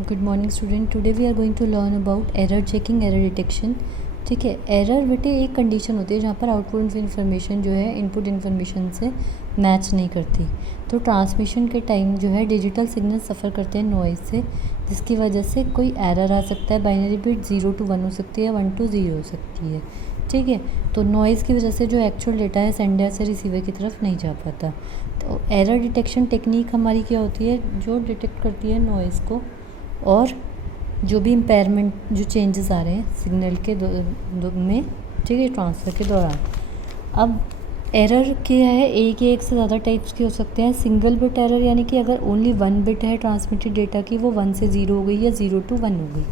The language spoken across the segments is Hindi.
Good morning student. Today we are going to learn about error checking, error detection. ठीक है, एरर बेटे एक कंडीशन होती है जहाँ पर आउटपुट इन्फॉर्मेशन जो है इनपुट इन्फॉर्मेशन से मैच नहीं करती। तो ट्रांसमिशन के टाइम जो है डिजिटल सिग्नल सफ़र करते हैं नॉइज़ से, जिसकी वजह से कोई एरर आ सकता है। बाइनरी बिट 0 to 1 हो सकती है, 1 to 0 हो सकती है। ठीक है, तो नॉइज़ की वजह से जो एक्चुअल डेटा है सेंडर से रिसीवर की तरफ नहीं जा पाता। तो एरर डिटेक्शन टेक्निक हमारी क्या होती है, जो डिटेक्ट करती है नॉइज़ को और जो भी इम्पेयरमेंट, जो चेंजेस आ रहे हैं सिग्नल के में, ठीक है, ट्रांसफ़र के दौरान। अब एरर क्या है, एक या एक से ज़्यादा टाइप्स के हो सकते हैं। सिंगल बिट एरर यानी कि अगर ओनली 1 बिट है ट्रांसमिटेड डेटा की, वो 1 से 0 हो गई या 0 to 1 हो गई।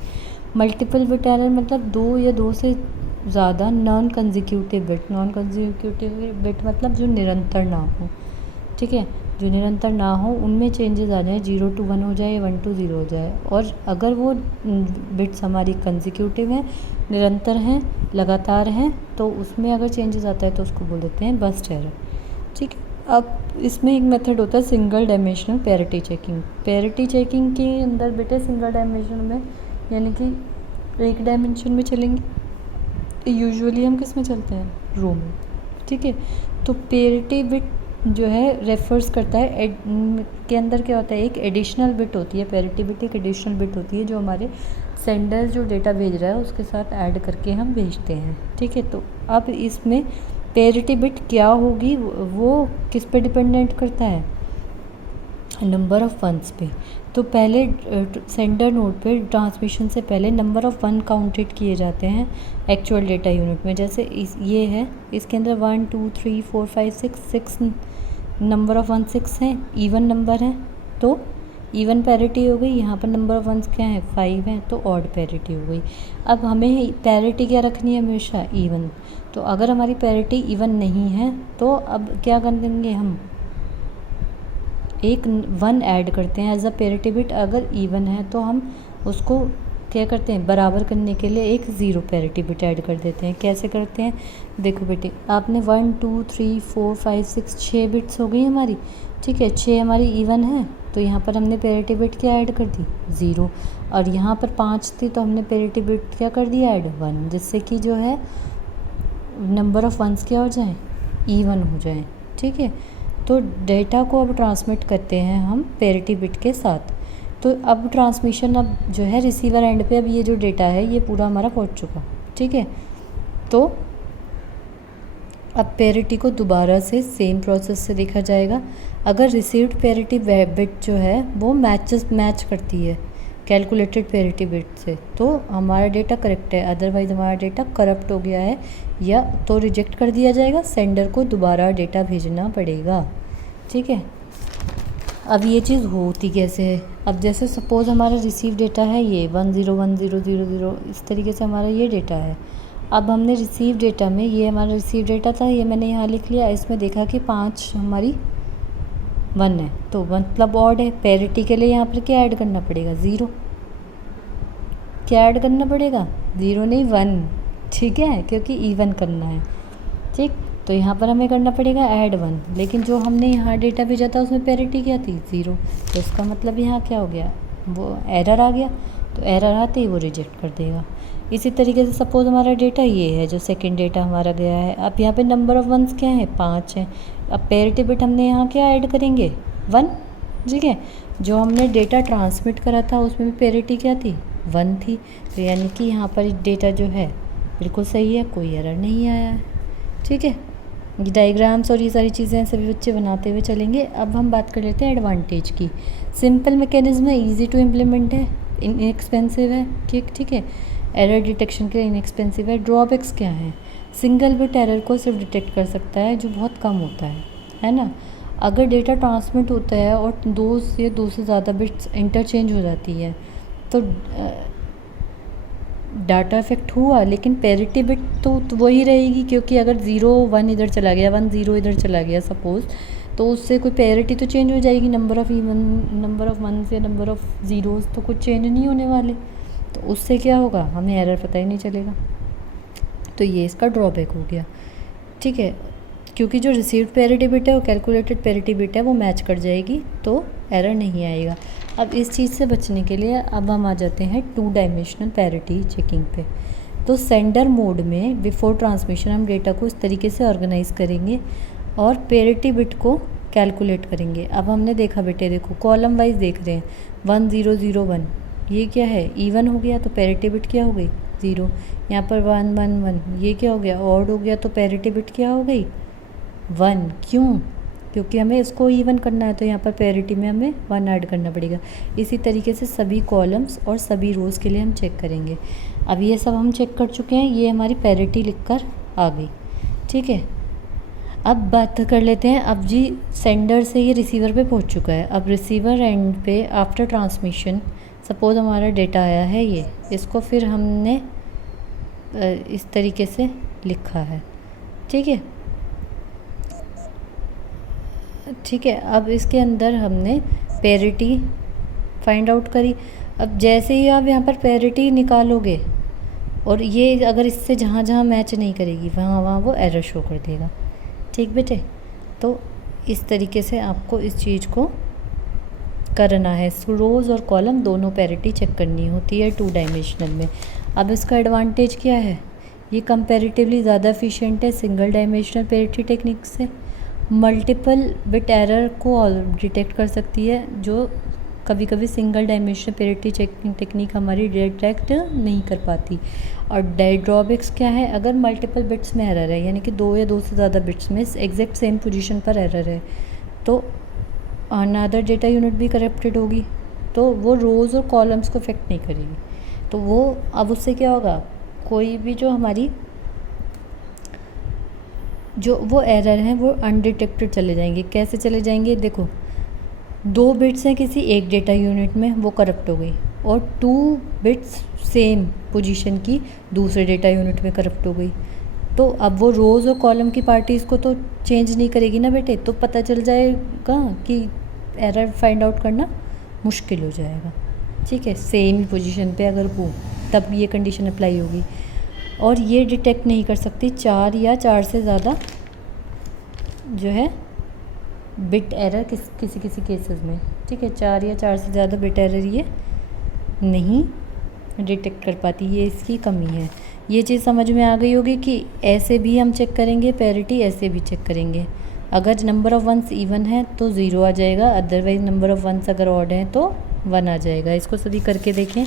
मल्टीपल बिट एरर मतलब 2 या 2 से ज़्यादा non consecutive bit. Non consecutive bit मतलब जो निरंतर ना हो, ठीक है, जो निरंतर ना हो, उनमें चेंजेस आ जाए, 0 to 1 हो जाए या 1 to 0 हो जाए। और अगर वो बिट्स हमारी कंसेक्यूटिव हैं, निरंतर हैं, लगातार हैं, तो उसमें अगर चेंजेस आता है तो उसको बोल देते हैं बस्ट एरर। ठीक है, अब इसमें एक मेथड होता है single dimensional parity checking. Parity checking के अंदर बेटे सिंगल डायमेंशन में यानी कि एक डायमेंशन में चलेंगे। यूजुअली हम किस में चलते हैं, रो में। ठीक है, तो पैरिटी बिट जो है रेफर्स करता है के अंदर क्या होता है, एक एडिशनल बिट होती है। पैरिटी बिट एक एडिशनल बिट होती है जो हमारे सेंडर जो डेटा भेज रहा है उसके साथ ऐड करके हम भेजते हैं। ठीक है, तो अब इसमें पैरिटी बिट क्या होगी, वो किस पे डिपेंडेंट करता है, नंबर ऑफ़ वंस पे। तो पहले सेंडर नोड पे ट्रांसमिशन से पहले नंबर ऑफ़ 1 काउंटेड किए जाते हैं एक्चुअल डेटा यूनिट में। जैसे ये है, इसके अंदर 1 2 3 4 5 6 नंबर ऑफ़ 1 6 हैं, इवन नंबर हैं, तो इवन पैरिटी हो गई। यहाँ पर नंबर ऑफ़ वंस क्या है, 5 हैं, तो ऑड पैरिटी हो गई। अब हमें पैरिटी क्या रखनी है, हमेशा इवन। तो अगर हमारी पैरिटी इवन नहीं है तो अब क्या कर देंगे, हम एक 1 ऐड करते हैं एज अ पैरिटी बिट। अगर इवन है तो हम उसको क्या करते हैं, बराबर करने के लिए एक 0 पैरिटी बिट ऐड कर देते हैं। कैसे करते हैं, देखो बेटे, आपने 1 2 3 4 5 6 6 बिट्स हो गई हमारी। ठीक है, 6 हमारी इवन है, तो यहाँ पर हमने पैरिटी बिट क्या ऐड कर दी, 0। और यहाँ पर 5 थी तो हमने पैरिटी बिट क्या कर दिया, ऐड 1, जिससे कि जो है नंबर ऑफ़ वंस क्या हो जाए, इवन हो जाए। ठीक है, तो डेटा को अब ट्रांसमिट करते हैं हम पैरिटी बिट के साथ। तो अब ट्रांसमिशन अब जो है रिसीवर एंड पे, अब ये जो डेटा है ये पूरा हमारा पहुंच चुका। ठीक है, तो अब पैरिटी को दोबारा से सेम प्रोसेस से देखा जाएगा। अगर रिसीव्ड पैरिटी बिट जो है वो मैच करती है कैलकुलेटेड पैरिटी बिट से, तो हमारा डेटा करेक्ट है। अदरवाइज़ हमारा डेटा करप्ट हो गया है या तो रिजेक्ट कर दिया जाएगा, सेंडर को दोबारा डेटा भेजना पड़ेगा। ठीक है, अब ये चीज़ होती कैसे है, अब जैसे सपोज़ हमारा रिसीव डेटा है ये 101000, इस तरीके से हमारा ये डेटा है। अब हमने रिसीव डेटा में, ये हमारा रिसीव डेटा था, ये मैंने यहाँ लिख लिया, इसमें देखा कि 5 हमारी 1 है, तो मतलब ऑड है। पैरिटी के लिए यहाँ पर क्या ऐड करना पड़ेगा, 0। क्या ऐड करना पड़ेगा, 0 नहीं 1। ठीक है, क्योंकि इवन करना है। ठीक, तो यहाँ पर हमें करना पड़ेगा ऐड 1। लेकिन जो हमने यहाँ डेटा भेजा था उसमें पैरिटी क्या थी, 0। तो इसका मतलब यहाँ क्या हो गया, वो एरर आ गया। तो एरर आते ही वो रिजेक्ट कर देगा। इसी तरीके से सपोज़ हमारा डेटा ये है, जो सेकंड डेटा हमारा गया है। अब यहाँ पे नंबर ऑफ़ वंस क्या है, 5 है। अब पैरिटी बिट हमने यहाँ क्या ऐड करेंगे, 1। ठीक है, जो हमने डेटा ट्रांसमिट करा था उसमें पैरिटी क्या थी, 1 थी। तो यानी कि यहाँ पर डेटा जो है बिल्कुल सही है, कोई एरर नहीं आया है। ठीक है, ये डायग्राम्स और ये सारी चीज़ें सभी बच्चे बनाते हुए चलेंगे। अब हम बात कर लेते हैं एडवांटेज की। सिंपल मैकेनिज्म है, इजी टू इम्प्लीमेंट है, इनएक्सपेंसिव है। ठीक है, एरर डिटेक्शन के लिए इनएक्सपेंसिव है। ड्रॉबैक्स क्या है, सिंगल बिट एरर को सिर्फ डिटेक्ट कर सकता है, जो बहुत कम होता है ना। अगर डेटा ट्रांसमिट होता है और 2 से ज़्यादा बिट्स इंटरचेंज हो जाती है तो डाटा इफेक्ट हुआ, लेकिन पैरिटी बिट तो वही रहेगी, क्योंकि अगर 0 1 इधर चला गया, 1 0 इधर चला गया सपोज़, तो उससे कोई पैरिटी तो चेंज हो जाएगी। नंबर ऑफ़ वंस या नंबर ऑफ़ ज़ीरोज़ तो कुछ चेंज नहीं होने वाले, तो उससे क्या होगा, हमें एरर पता ही नहीं चलेगा। तो ये इसका ड्रॉबैक हो गया। ठीक है, क्योंकि जो रिसीव्ड पैरिटी बिट है वो कैलकुलेटेड पैरिटी बिट है, वो मैच कर जाएगी, तो एरर नहीं आएगा। अब इस चीज़ से बचने के लिए अब हम आ जाते हैं 2 डायमेंशनल पैरिटी चेकिंग पे। तो सेंडर मोड में बिफोर ट्रांसमिशन हम डेटा को इस तरीके से ऑर्गेनाइज करेंगे और पैरिटी बिट को कैलकुलेट करेंगे। अब हमने देखा बेटे, देखो कॉलम वाइज देख रहे हैं, 1 0 0 1, ये क्या है, इवन हो गया तो पैरिटी बिट क्या हो गई 0। यहाँ पर 1 1 1, ये क्या हो गया, ऑड हो गया तो पैरिटी बिट क्या हो गई 1। क्यों? क्योंकि हमें इसको इवन करना है, तो यहाँ पर पैरिटी में हमें 1 ऐड करना पड़ेगा। इसी तरीके से सभी कॉलम्स और सभी रोज़ के लिए हम चेक करेंगे। अब ये सब हम चेक कर चुके हैं, ये हमारी पैरिटी लिखकर आ गई, ठीक है। अब बात कर लेते हैं, अब जी सेंडर से ये रिसीवर पे पहुंच चुका है। अब रिसीवर एंड पे आफ्टर ट्रांसमिशन सपोज़ हमारा डेटा आया है, ये इसको फिर हमने इस तरीके से लिखा है, ठीक है, ठीक है। अब इसके अंदर हमने पैरिटी फाइंड आउट करी। अब जैसे ही आप यहाँ पर पैरिटी निकालोगे और ये अगर इससे जहाँ जहाँ मैच नहीं करेगी वहाँ वहाँ वो एरर शो कर देगा, ठीक बेटे। तो इस तरीके से आपको इस चीज़ को करना है। रोज़ और कॉलम दोनों पैरिटी चेक करनी होती है 2 डायमेंशनल में। अब इसका एडवांटेज क्या है, ये कंपैरेटिवली ज़्यादा एफिशिएंट है सिंगल डायमेंशनल पैरिटी टेक्निक से। मल्टीपल बिट एरर को डिटेक्ट कर सकती है, जो कभी कभी single dimensional parity checking technique हमारी डिटेक्ट नहीं कर पाती। और ड्रॉबैक्स क्या है, अगर मल्टीपल बिट्स में एरर है, यानी कि 2 या 2 से ज़्यादा बिट्स में एग्जैक्ट सेम पोजीशन पर एरर है, तो अनदर डेटा यूनिट भी करप्टेड होगी, तो वो रोज़ और कॉलम्स को इफेक्ट नहीं करेगी। तो वो अब उससे क्या होगा, कोई भी जो हमारी जो वो एरर हैं वो अनडिटेक्टेड चले जाएंगे। कैसे चले जाएंगे, देखो 2 बिट्स हैं किसी एक डेटा यूनिट में, वो करप्ट हो गई, और 2 बिट्स सेम पोजीशन की दूसरे डेटा यूनिट में करप्ट हो गई। तो अब वो रोज़ और कॉलम की पार्टीज़ को तो चेंज नहीं करेगी ना बेटे, तो पता चल जाएगा कि एरर फाइंड आउट करना मुश्किल हो जाएगा, ठीक है। सेम ही पोजीशन पे अगर हो तब ये कंडीशन अप्लाई होगी। और ये डिटेक्ट नहीं कर सकती 4 या 4 से ज़्यादा जो है बिट एरर किसी किसी केसेस में, ठीक है। 4 या 4 से ज़्यादा बिट एरर ये नहीं डिटेक्ट कर पाती, ये इसकी कमी है। ये चीज़ समझ में आ गई होगी कि ऐसे भी हम चेक करेंगे पैरिटी, ऐसे भी चेक करेंगे। अगर नंबर ऑफ़ वंस इवन है तो 0 आ जाएगा, अदरवाइज नंबर ऑफ़ वंस अगर ऑड है तो 1 आ जाएगा। इसको सभी करके देखें।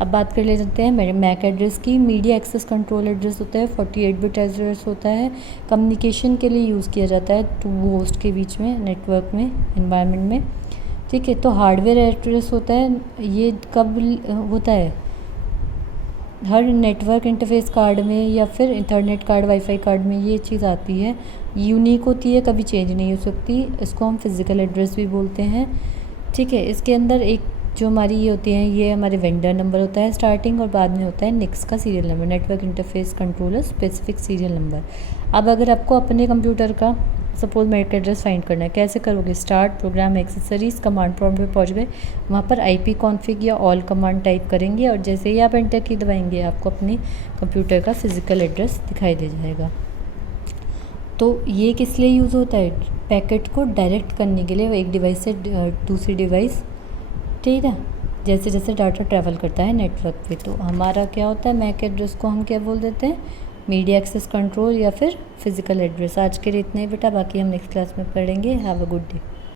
अब बात कर लेते हैं मैक एड्रेस की। मीडिया एक्सेस कंट्रोल एड्रेस होता है, 48 बिट एड्रेस होता है, कम्युनिकेशन के लिए यूज़ किया जाता है 2 होस्ट के बीच में, नेटवर्क में, एनवायरनमेंट में, ठीक है। तो हार्डवेयर एड्रेस होता है, ये कब होता है, हर नेटवर्क इंटरफेस कार्ड में या फिर इंटरनेट कार्ड, वाईफाई कार्ड में ये चीज़ आती है, यूनिक होती है, कभी चेंज नहीं हो सकती। इसको हम फिज़िकल एड्रेस भी बोलते हैं, ठीक है। इसके अंदर एक जो हमारी ये होती हैं, ये हमारे वेंडर नंबर होता है स्टार्टिंग, और बाद में होता है निक्स का serial number, network interface controller specific serial number. अब अगर आपको अपने कंप्यूटर का सपोज मैक एड्रेस फाइंड करना है, कैसे करोगे, start programme accessories command prompt पे पहुंच गए, वहाँ पर IP कॉन्फ़िग या ऑल कमांड टाइप करेंगे, और जैसे ही आप एंटर की दबाएंगे आपको अपने कंप्यूटर का फिज़िकल एड्रेस दिखाई दे जाएगा। तो ये किस लिए यूज़ होता है, पैकेट को डायरेक्ट करने के लिए एक डिवाइस से दूसरी डिवाइस, ठीक है, जैसे जैसे डाटा ट्रैवल करता है नेटवर्क पे। तो हमारा क्या होता है, मैक एड्रेस को हम क्या बोल देते हैं, मीडिया एक्सेस कंट्रोल या फिर फिज़िकल एड्रेस। आज के लिए इतना ही बेटा, बाकी हम नेक्स्ट क्लास में पढ़ेंगे। Have a good day.